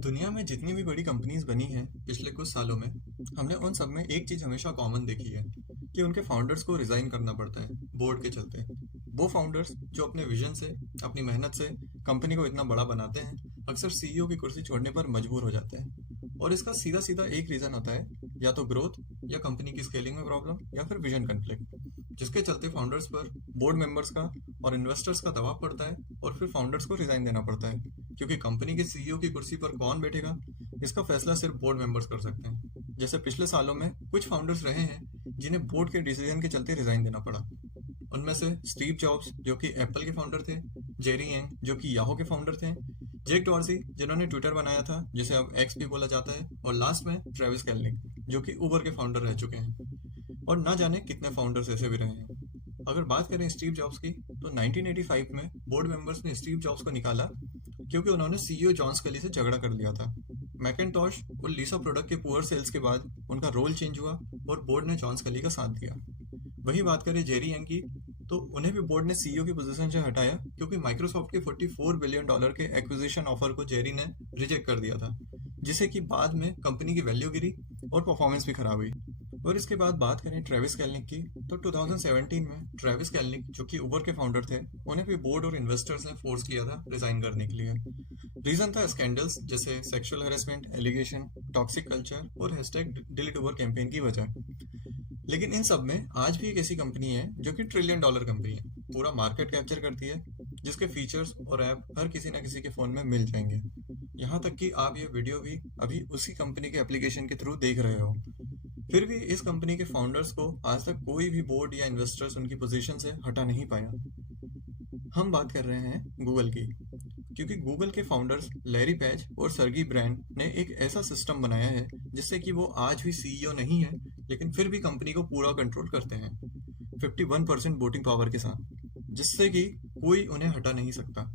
दुनिया में जितनी भी बड़ी कंपनीज बनी हैं पिछले कुछ सालों में, हमने उन सब में एक चीज़ हमेशा कॉमन देखी है कि उनके फाउंडर्स को रिज़ाइन करना पड़ता है बोर्ड के चलते। वो फाउंडर्स जो अपने विजन से, अपनी मेहनत से कंपनी को इतना बड़ा बनाते हैं, अक्सर सीईओ की कुर्सी छोड़ने पर मजबूर हो जाते हैं। और इसका सीधा सीधा एक रीज़न होता है, या तो ग्रोथ, या कंपनी की स्केलिंग में प्रॉब्लम, या फिर विजन कन्फ्लिक्ट, जिसके चलते फाउंडर्स पर बोर्ड मेंबर्स का और इन्वेस्टर्स का दबाव पड़ता है और फिर फाउंडर्स को रिजाइन देना पड़ता है, क्योंकि कंपनी के सीईओ की कुर्सी पर कौन बैठेगा इसका फैसला सिर्फ बोर्ड मेंबर्स कर सकते हैं। जैसे पिछले सालों में कुछ फाउंडर्स रहे हैं जिन्हें बोर्ड के डिसीजन के चलते रिजाइन देना पड़ा। उनमें से स्टीव जॉब्स जो कि एप्पल के फाउंडर थे, जेरी यांग जो कि याहू के फाउंडर थे, जेक डॉर्सी जिन्होंने ट्विटर बनाया था जिसे अब एक्स भी बोला जाता है, और लास्ट में ट्रेविस कैलनिक जो कि उबर के फाउंडर रह चुके हैं। और ना जाने कितने फाउंडर्स ऐसे भी रहे हैं। अगर बात करें स्टीव जॉब्स की, तो 1985 में बोर्ड मेंबर्स ने स्टीव जॉब्स को निकाला क्योंकि उन्होंने सीईओ जॉन स्कली से झगड़ा कर लिया था। मैकिन्टॉश और लीसा प्रोडक्ट के पुअर सेल्स के बाद उनका रोल चेंज हुआ और बोर्ड ने जॉन स्कली का साथ दिया। वही बात करें जेरी यांग की, तो उन्हें भी बोर्ड ने सीईओ की पोजीशन से हटाया क्योंकि माइक्रोसॉफ्ट के $44 बिलियन के एक्विजिशन ऑफर को जेरी ने रिजेक्ट कर दिया था, जिससे कि बाद में कंपनी की वैल्यू गिरी और परफॉर्मेंस भी खराब हुई। और इसके बाद बात करें ट्रेविस कैलनिक की, तो 2017 में ट्रेविस कैलनिक जो कि उबर के फाउंडर थे, उन्हें भी बोर्ड और इन्वेस्टर्स ने फोर्स किया था रिजाइन करने के लिए। रीजन था स्कैंडल्स जैसे sexual harassment, allegation, toxic culture और #डिलीट उबर कैंपेन की वजह। लेकिन इन सब में आज भी एक ऐसी कंपनी है जो कि $1 ट्रिलियन कंपनी है, पूरा मार्केट कैप्चर करती है, जिसके फीचर्स और ऐप हर किसी ना किसी के फोन में मिल जाएंगे। यहाँ तक कि आप ये वीडियो भी अभी उसी कंपनी के एप्लीकेशन के थ्रू देख रहे हो। फिर भी इस कंपनी के फाउंडर्स को आज तक कोई भी बोर्ड या इन्वेस्टर्स उनकी पोजीशन से हटा नहीं पाया। हम बात कर रहे हैं गूगल की, क्योंकि गूगल के फाउंडर्स लैरी पेज और सर्गी ब्रैन ने एक ऐसा सिस्टम बनाया है जिससे कि वो आज भी सीईओ नहीं है, लेकिन फिर भी कंपनी को पूरा कंट्रोल करते हैं 51% वोटिंग पावर के साथ, जिससे कि कोई उन्हें हटा नहीं सकता।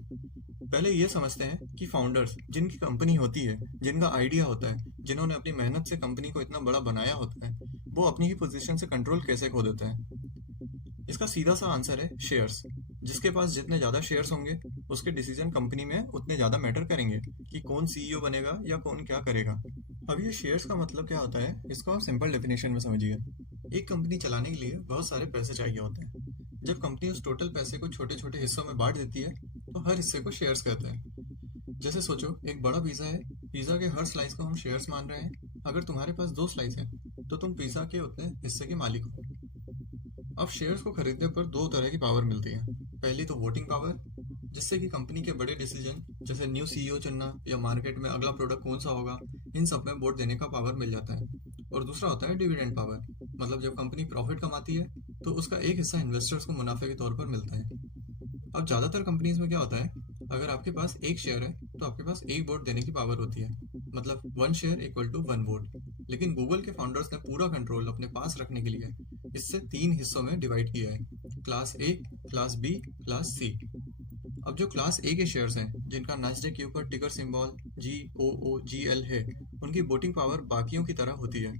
पहले ये समझते हैं कि फाउंडर्स जिनकी कंपनी होती है, जिनका आइडिया होता है, जिन्होंने अपनी मेहनत से कंपनी को इतना बड़ा बनाया होता है, वो अपनी ही पोजीशन से कंट्रोल कैसे खो देते हैं। इसका सीधा सा आंसर है शेयर्स। जिसके पास जितने ज़्यादा शेयर्स होंगे, उसके डिसीजन कंपनी में उतने ज़्यादा मैटर करेंगे कि कौन सीईओ बनेगा या कौन क्या करेगा। अब ये शेयर्स का मतलब क्या होता है, इसको आप सिंपल डेफिनेशन में समझिए। एक कंपनी चलाने के लिए बहुत सारे पैसे चाहिए होते हैं। जब कंपनी उस टोटल पैसे को छोटे छोटे हिस्सों में बांट देती है, तो हर हिस्से को शेयर्स कहते हैं। जैसे सोचो, एक बड़ा पिज़्ज़ा है, पिज़्ज़ा के हर स्लाइस को हम शेयर्स मान रहे हैं। अगर तुम्हारे पास 2 स्लाइस हैं, तो तुम पिज़्ज़ा के उतने हिस्से के मालिक हो। अब शेयर्स को खरीदने पर 2 तरह की पावर मिलती है। पहली तो वोटिंग पावर, जिससे कि कंपनी के बड़े डिसीजन जैसे न्यू सीईओ चुनना या मार्केट में अगला प्रोडक्ट कौन सा होगा, इन सब में वोट देने का पावर मिल जाता है। और दूसरा होता है डिविडेंड पावर, मतलब जब कंपनी प्रॉफिट कमाती है तो उसका एक हिस्सा इन्वेस्टर्स को मुनाफे के तौर पर मिलता है। अब ज़्यादातर कंपनीज में क्या होता है, अगर आपके पास एक शेयर है तो आपके पास एक वोट देने की पावर होती है, मतलब 1 शेयर इक्वल टू 1 वोट। लेकिन गूगल के फाउंडर्स ने पूरा कंट्रोल अपने पास रखने के लिए इससे 3 हिस्सों में डिवाइड किया है, class A, class B, class C. अब जो क्लास ए के शेयर्स हैं, जिनका नास्डैक के ऊपर टिकर सिंबल GOOGL है, उनकी वोटिंग पावर बाकियों की तरह होती है।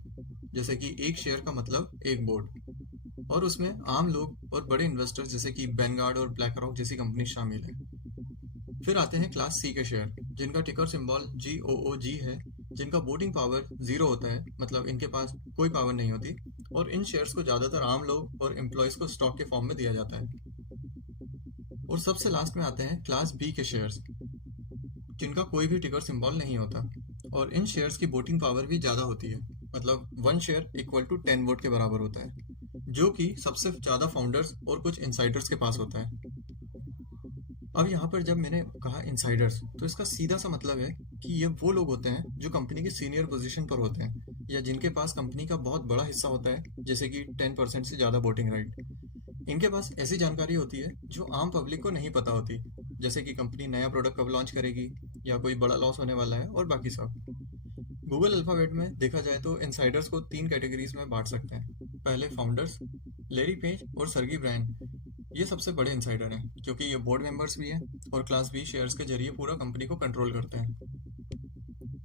जैसे कि एक शेयर का मतलब एक वोट, और उसमें आम लोग और बड़े इन्वेस्टर्स जैसे कि वैनगार्ड और ब्लैक रॉक जैसी कंपनी शामिल है। फिर आते हैं क्लास सी के शेयर, जिनका टिकर सिंबल GOOG है, जिनका वोटिंग पावर 0 होता है, मतलब इनके पास कोई पावर नहीं होती, और इन शेयर्स को ज़्यादातर आम लोग और एम्प्लॉयज़ को स्टॉक के फॉर्म में दिया जाता है। और सबसे लास्ट में आते हैं क्लास बी के शेयर्स, जिनका कोई भी टिकर सिंबल नहीं होता, और इन शेयर्स की वोटिंग पावर भी ज़्यादा होती है, मतलब 1 शेयर इक्वल टू 10 वोट के बराबर होता है, जो कि सबसे ज़्यादा फाउंडर्स और कुछ इनसाइडर्स के पास होता है। अब यहाँ पर जब मैंने कहा इनसाइडर्स, तो इसका सीधा सा मतलब है कि ये वो लोग होते हैं जो कंपनी की सीनियर पोजीशन पर होते हैं, या जिनके पास कंपनी का बहुत बड़ा हिस्सा होता है, जैसे कि 10% से ज़्यादा वोटिंग राइट। इनके पास ऐसी जानकारी होती है जो आम पब्लिक को नहीं पता होती, जैसे कि कंपनी नया प्रोडक्ट कब लॉन्च करेगी, या कोई बड़ा लॉस होने वाला है, और बाकी सब। गूगल अल्फाबेट में देखा जाए तो इनसाइडर्स को 3 कैटेगरीज में बांट सकते हैं। पहले फाउंडर्स, लैरी पेज और सर्गी ब्रैन, ये सबसे बड़े इनसाइडर हैं क्योंकि ये बोर्ड मेंबर्स भी हैं और क्लास बी शेयर्स के जरिए पूरा कंपनी को कंट्रोल करते हैं।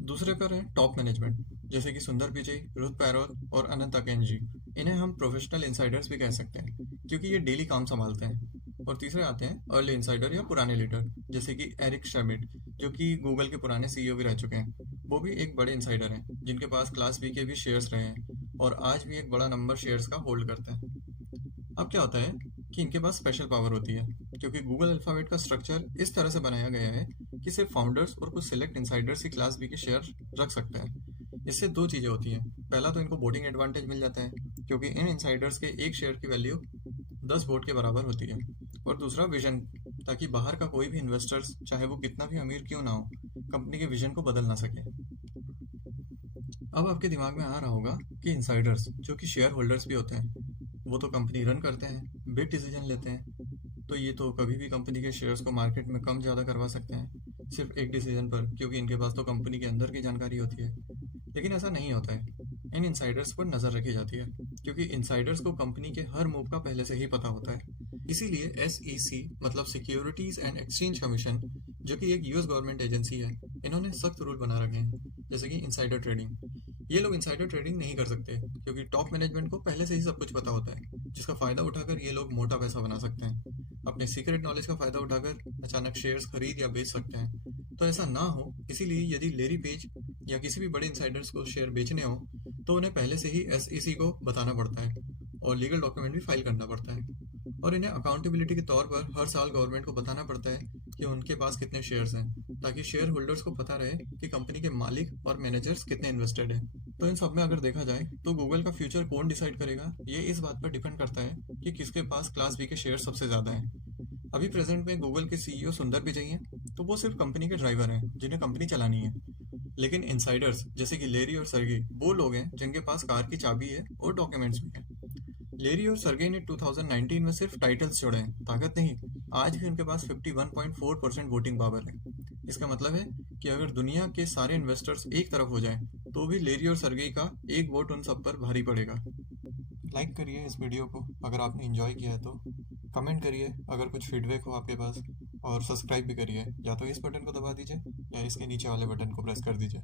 दूसरे पर है टॉप मैनेजमेंट, जैसे कि सुंदर पिचई, रुथ पैरोल और अनंत अकेंजी। इन्हें हम प्रोफेशनल इनसाइडर्स भी कह सकते हैं क्योंकि ये डेली काम संभालते हैं। और तीसरे आते हैं अर्ली इनसाइडर या पुराने लीडर, जैसे कि एरिक श्मिड, जो कि गूगल के पुराने सीईओ भी रह चुके हैं, वो भी एक बड़े इंसाइडर हैं जिनके पास क्लास बी के भी शेयर्स रहे हैं और आज भी एक बड़ा नंबर शेयर्स का होल्ड करते हैं। अब क्या होता है कि इनके पास स्पेशल पावर होती है, क्योंकि गूगल अल्फाबेट का स्ट्रक्चर इस तरह से बनाया गया है कि सिर्फ फाउंडर्स और कुछ सिलेक्ट इंसाइडर्स ही क्लास बी के शेयर रख सकते हैं। इससे दो चीज़ें होती हैं। पहला तो इनको वोटिंग एडवांटेज मिल जाता है, क्योंकि इन इंसाइडर्स के एक शेयर की वैल्यू 10 वोट के बराबर होती है। और दूसरा विजन, ताकि बाहर का कोई भी इन्वेस्टर्स, चाहे वो कितना भी अमीर क्यों ना हो, कंपनी के विजन को बदल ना सके। अब आपके दिमाग में आ रहा होगा कि इंसाइडर्स, जो कि शेयर होल्डर्स भी होते हैं, वो तो कंपनी रन करते हैं, बिग डिसीजन लेते हैं, तो ये तो कभी भी कंपनी के शेयर्स को मार्केट में कम ज़्यादा करवा सकते हैं सिर्फ एक डिसीजन पर, क्योंकि इनके पास तो कंपनी के अंदर की जानकारी होती है। लेकिन ऐसा नहीं होता है। इन इंसाइडर्स पर नज़र रखी जाती है, क्योंकि इंसाइडर्स को कंपनी के हर मूव का पहले से ही पता होता है। इसीलिए SEC मतलब सिक्योरिटीज एंड एक्सचेंज कमीशन, जो कि एक यूएस गवर्नमेंट एजेंसी है, इन्होंने सख्त रूल बना रखे हैं, जैसे कि इंसाइडर ट्रेडिंग। ये लोग इंसाइडर ट्रेडिंग नहीं कर सकते, क्योंकि टॉप मैनेजमेंट को पहले से ही सब कुछ पता होता है, जिसका फ़ायदा उठाकर ये लोग मोटा पैसा बना सकते हैं। अपने सीक्रेट नॉलेज का फ़ायदा उठाकर अचानक शेयर्स खरीद या बेच सकते हैं। तो ऐसा ना हो, इसीलिए यदि लेरी पेज या किसी भी बड़े इंसाइडर्स को शेयर बेचने हो, तो उन्हें पहले से ही SEC को बताना पड़ता है और लीगल डॉक्यूमेंट भी फाइल करना पड़ता है। और इन्हें अकाउंटेबिलिटी के तौर पर हर साल गवर्नमेंट को बताना पड़ता है कि उनके पास कितने शेयर्स हैं, ताकि शेयर होल्डर्स को पता रहे कि कंपनी के मालिक और मैनेजर्स कितने इन्वेस्टेड हैं। तो इन सब में अगर देखा जाए तो गूगल का फ्यूचर कौन डिसाइड करेगा, ये इस बात पर डिपेंड करता है कि किसके पास क्लास बी के शेयर सबसे ज़्यादा हैं। अभी प्रेजेंट में गूगल के CEO सुंदर पिचाई हैं, तो वो सिर्फ कंपनी के ड्राइवर हैं जिन्हें कंपनी चलानी है। लेकिन इंसाइडर्स जैसे कि लेरी और सर्गी वो लोग हैं जिनके पास कार की चाबी है और डॉक्यूमेंट्स भी हैं। लेरी और सर्गे ने 2019 में सिर्फ टाइटल्स जोड़े हैं, ताकत नहीं। आज भी उनके पास 51.4% वोटिंग पावर है। इसका मतलब है कि अगर दुनिया के सारे इन्वेस्टर्स एक तरफ हो जाएं, तो भी लेरी और सर्गे का एक वोट उन सब पर भारी पड़ेगा। लाइक करिए इस वीडियो को अगर आपने एंजॉय किया है तो, कमेंट करिए अगर कुछ फीडबैक हो आपके पास, और सब्सक्राइब भी करिए। या तो इस बटन को दबा दीजिए या इसके नीचे वाले बटन को प्रेस कर दीजिए।